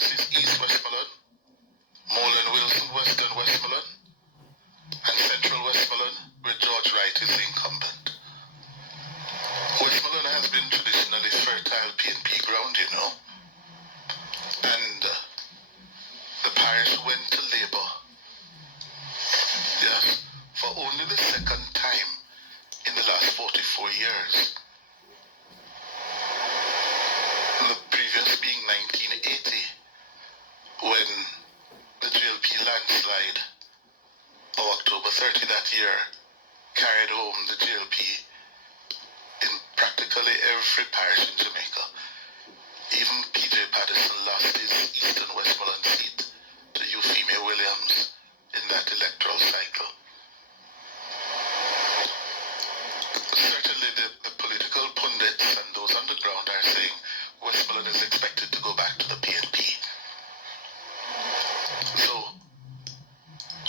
Francis, East Westmoreland, Moreland Wilson, Western Westmoreland, and Central Westmoreland, where George Wright is the incumbent. Westmoreland has been traditionally fertile PNP ground, you know, and the parish went to Labour, yes, for only the second time in the last 44 years. The previous being 1980, when the JLP landslide of October 30 that year carried home the JLP in practically every parish in Jamaica. Even P.J. Patterson lost his Eastern Westmoreland seat to Euphemia Williams in that electoral cycle. Certainly the political pundits and those on the ground are saying Westmoreland is expected to go back to the PNP. So,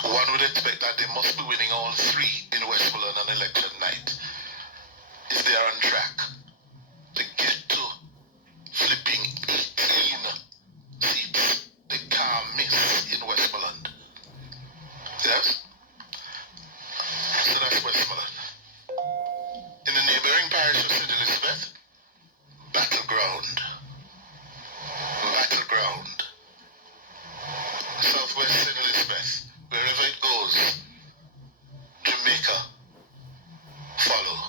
one would expect that they must be winning all three in Westmoreland on election night if they are on track to get to flipping 18 seats. They can't miss in Westmoreland. Yes? So that's Westmoreland. In the neighboring parish of St. Elizabeth, battleground. Battleground. Southwest St. Elizabeth, wherever it goes, Jamaica, follow.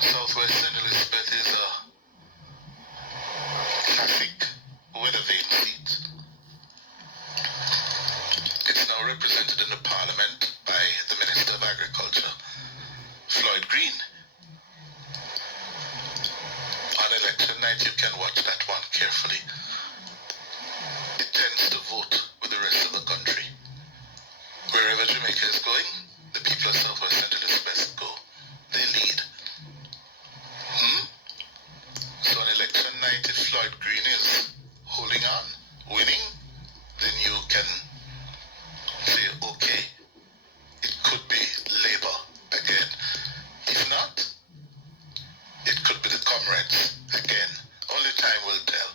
Southwest St. Elizabeth is a classic weather vane seat. It's now represented in the Parliament by the Minister of Agriculture, Floyd Green. On election night, you can watch that one carefully. It tends to vote with the rest of the country. Wherever Jamaica is going, the people of Southwest St. Elizabeth go. They lead. So on election night, if Floyd Green is holding on, winning, then you can say, okay, it could be Labour again. If not, it could be the Comrades again. Only time will tell.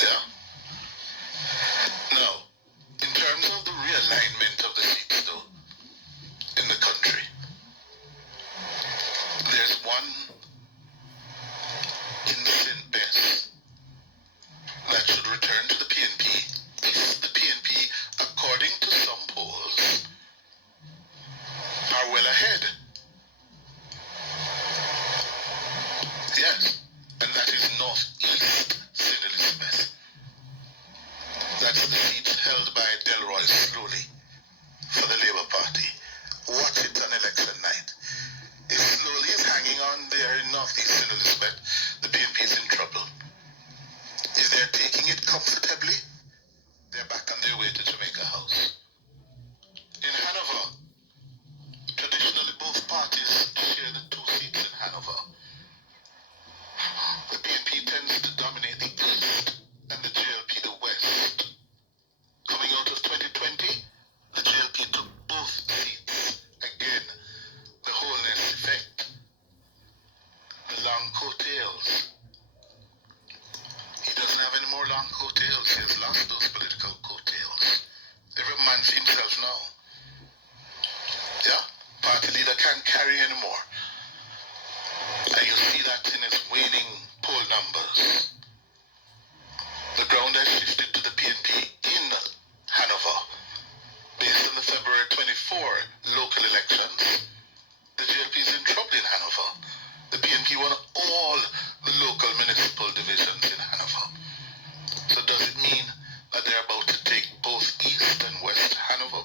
Yeah? Now, in terms of the realignment of the seats, though, in the country, there's one in St. Bess that should return to the PNP if the PNP, according to some polls, are well ahead. Yes, and that is Northeast St. Elizabeth. That's the seat held by Delroy Slowly for the Labour Party. Watch it on election night. If Slowly is hanging on there in Northeast St. Elizabeth, the PNP is in trouble. If they're taking it comfortably, they're back on their way to Jamaica House. In Hanover, traditionally both parties share the two seats in Hanover. The PNP tends to dominate the East and the JLP the West. Coming out of 2020, the JLP took both seats. Again, the wholeness effect. The long coattails. He doesn't have any more long coattails. He has lost those political coattails. Every man for himself now. Yeah? Party leader can't carry anymore. And you see that in his waning poll numbers. The ground has shifted to the PNP in Hanover. Based on the February 24 local elections, the JLP is in trouble in Hanover. The PNP won all the local municipal divisions in Hanover. So does it mean that they're about to take both East and West Hanover?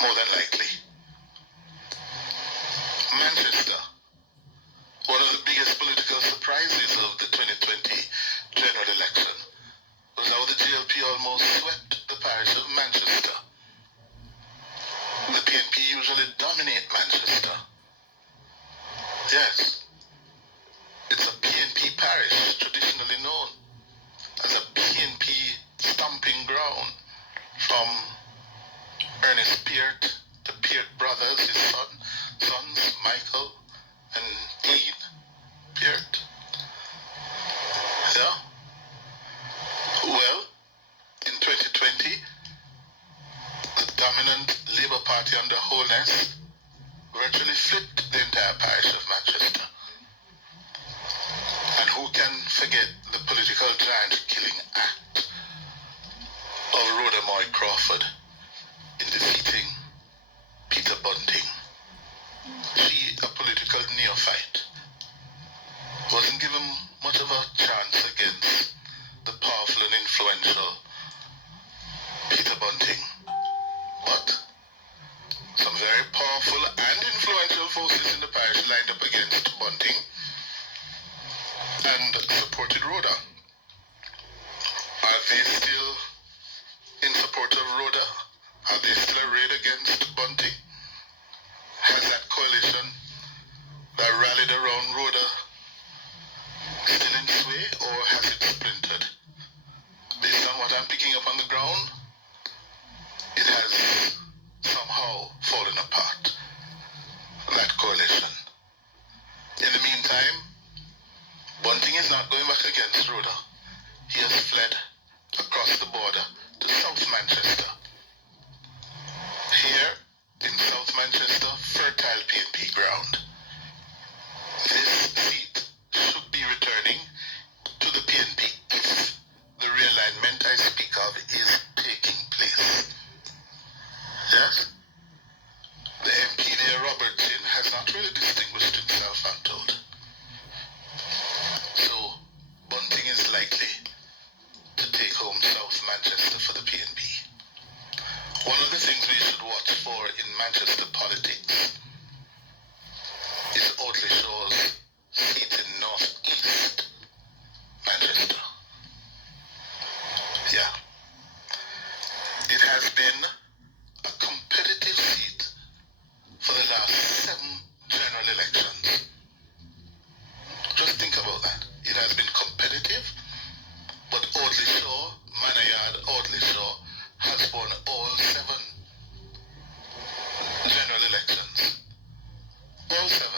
More than likely. Manchester. One of the biggest political surprises of the 2020 general election was how the JLP almost swept the parish of Manchester. The PNP usually dominate Manchester. Yes. It's a PNP parish, traditionally known as a PNP stomping ground, from Ernest Peart to Peart Brothers, his sons, Michael and Dean Peart. forget the political giant-killing act of Rhoda Moy Crawford in defeating Peter Bunting. She, a political neophyte, wasn't given much of a chance against the powerful and influential Peter Bunting. But some very powerful and influential forces in the parish lined up against Bunting and supported Rhoda. Are they still in support of Rhoda? Are they still arrayed against Bunting? Has that coalition that rallied around Rhoda still in sway, or has it splintered? Based on what I'm picking up on the ground, it has somehow fallen apart, that coalition. In the meantime, Bunting is not going back against Rhoda. He has fled across the border to South Manchester. Here, in South Manchester, fertile PNP ground. This seat should be returning to the PNP if the realignment I speak of is taking place. Yes? The MP there, Robert Chin, has not really distinguished himself, I'm told. So, Bunting is likely to take home South Manchester for the PNP. One of the things we should watch for in Manchester politics is Audley Shaw's seat in North East Manchester. Yeah. It has been a competitive seat for the last 7 general elections. Just think about that. It has been competitive, but Audley Shaw, Manayard Audley Shaw, has won all 7 general elections. All 7.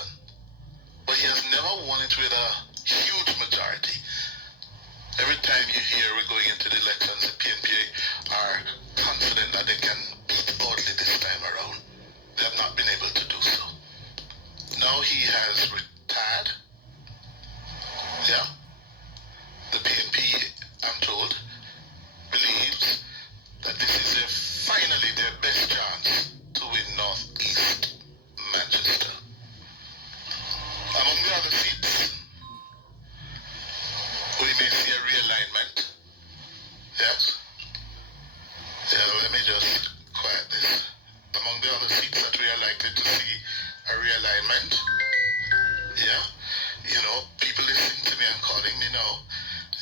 But he has never won it with a huge majority. Every time you hear we're going into the elections, the PNP are confident that they can beat Audley this time around. They have not been able to do so. Now he has retired. Yeah. The PNP, I'm told, believes that this is finally their best chance to win North East Manchester. Among the other seats, we may see a realignment. Yes? Yeah, let me just quiet this. Among the other seats that we are likely to see a realignment, yeah, you know, people listening to me and calling me now,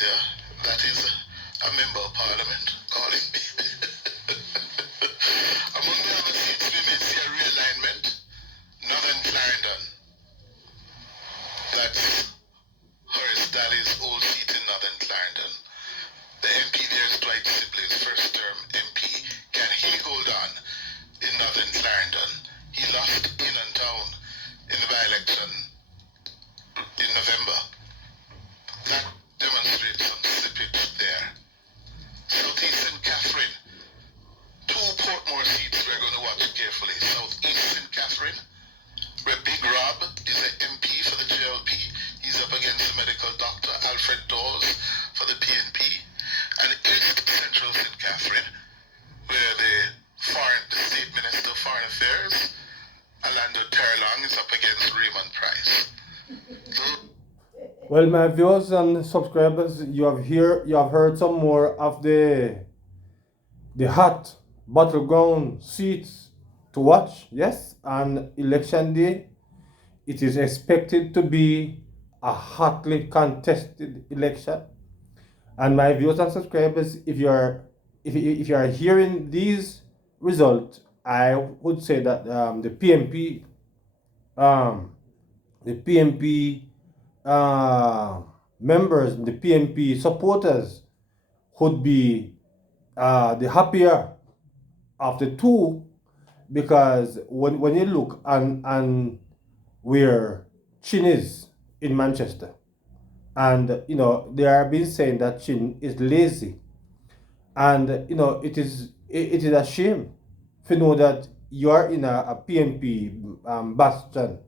yeah, that is a member of parliament calling me. Among the other seats, we may see a realignment. Northern Clarendon, that's Horace Daly's old seat in Northern Clarendon. The MP there is Dwight Sibley's first term MP. Can he hold on in Northern Clarendon? He lost in and town in the by-election in November. That demonstrates some slippage there. Southeast St. Catherine, 2 Portmore seats we're going to watch carefully. Southeast St. Catherine, where Big Rob is an MP for the JLP. He's up against the medical doctor Alfred Dawes for the PNP. And East Central St. Catherine, where the State Minister of Foreign Affairs, Orlando Terlong, is up against Raymond Price. Well, my viewers and subscribers, you have heard some more of the hot battleground seats to watch. Yes, on election day, it is expected to be a hotly contested election. And my viewers and subscribers, if you are hearing these results, I would say that um, the PNP members, the PNP supporters, would be the happier of the two, because when you look and where Chin is in Manchester, and they are being saying that Chin is lazy, and it is a shame to know that you are in a PNP bastion.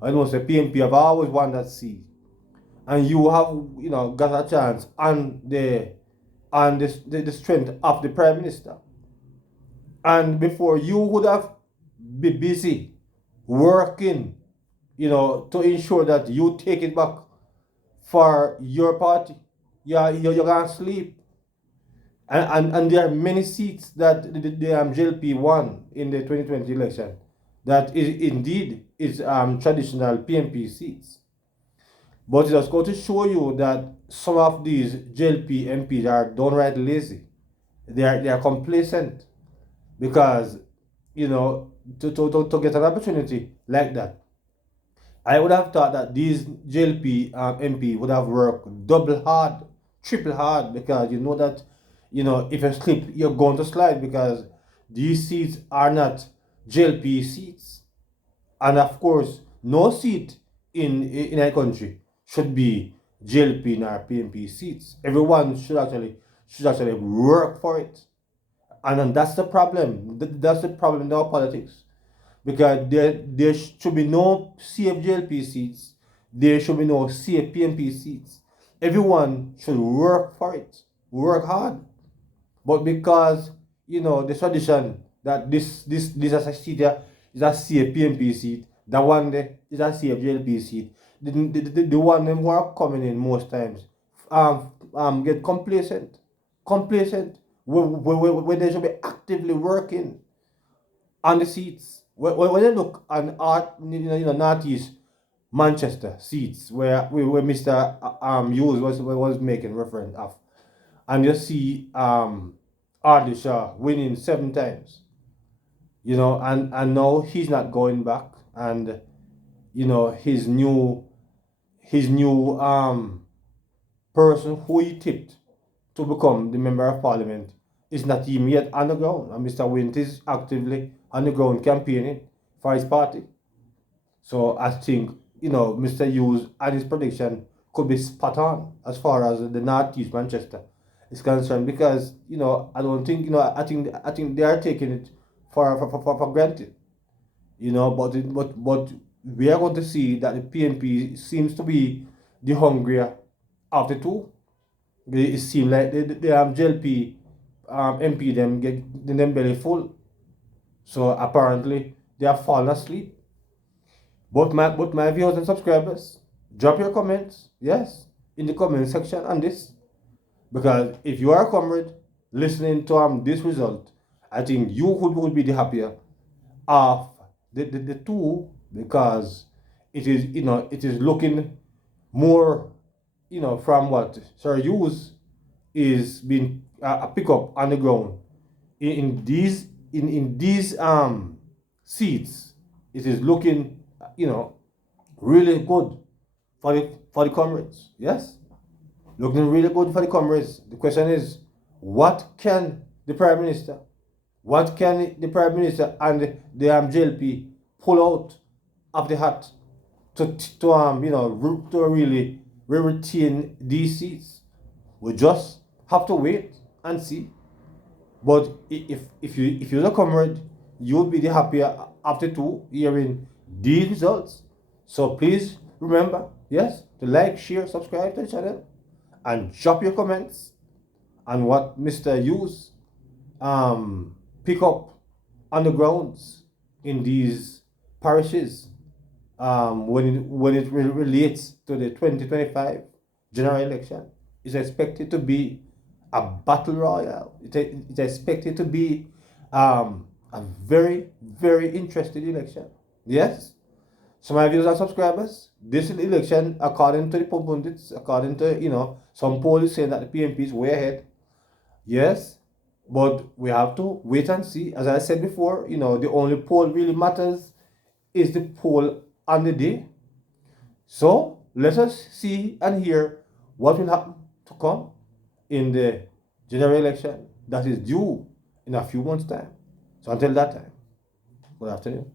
I know the PNP have always wanted that seat, and you have, got a chance on the strength of the prime minister, and before you would have been busy working, to ensure that you take it back for your party. Yeah, you're gonna sleep, and there are many seats that the JLP won in the 2020 election that is indeed is traditional PMP seats. But it just go to show you that some of these JLP MPs are downright lazy. They are complacent because, to get an opportunity like that, I would have thought that these JLP MP would have worked double hard, triple hard, because you know that, if you slip, you're going to slide, because these seats are not JLP seats. And of course, no seat in a country should be JLP nor PMP seats. Everyone should actually work for it. And then that's the problem. That's the problem in our politics, because there should be no CFJLP seats, there should be no CFPMP seats. Everyone should work for it, work hard. But because, the tradition that this is a seat here is a CFPMP seat, that one there is a CFJLP seat, the one them who are coming in most times get complacent when they should be actively working on the seats. When you look on Northeast Manchester seats where Mr. Hughes was making reference of, and you see Ardley Shaw winning 7 times, and now he's not going back, and his new person who he tipped to become the member of parliament is not even yet on the ground, and Mr. Wint is actively on the ground campaigning for his party. So I think, Mr. Hughes and his prediction could be spot on as far as the Northeast Manchester is concerned, because, I don't think, I think they are taking it for granted, but we are going to see that the PNP seems to be the hungrier of the two. It seems like the JLP MP them get them belly full, so apparently they are falling asleep. But my viewers and subscribers, drop your comments, yes, in the comment section on this, because if you are a comrade listening to this result, I think you would be the happier of the two, because it is looking more, from what Sir Hughes is being a pickup on the ground in these seats. It is looking, really good for the comrades. Yes, looking really good for the comrades. The question is, what can the prime minister, and the JLP pull out of the hat to really retain these seats? We just have to wait and see. But if you're a comrade, you'll be the happier after two hearing these results. So please remember, yes, to like, share, subscribe to the channel, and drop your comments on what Mr. Hughes pick up on the grounds in these parishes, when it relates to the 2025 general election. Is expected to be a battle royale. It's expected to be a very, very interesting election. Yes. So my viewers and subscribers, this election, according to the pundits, according to some polls saying that the PMP is way ahead. Yes, but we have to wait and see. As I said before, the only poll really matters is the poll on the day. So let us see and hear what will happen to come in the general election that is due in a few months' time. So until that time, good afternoon.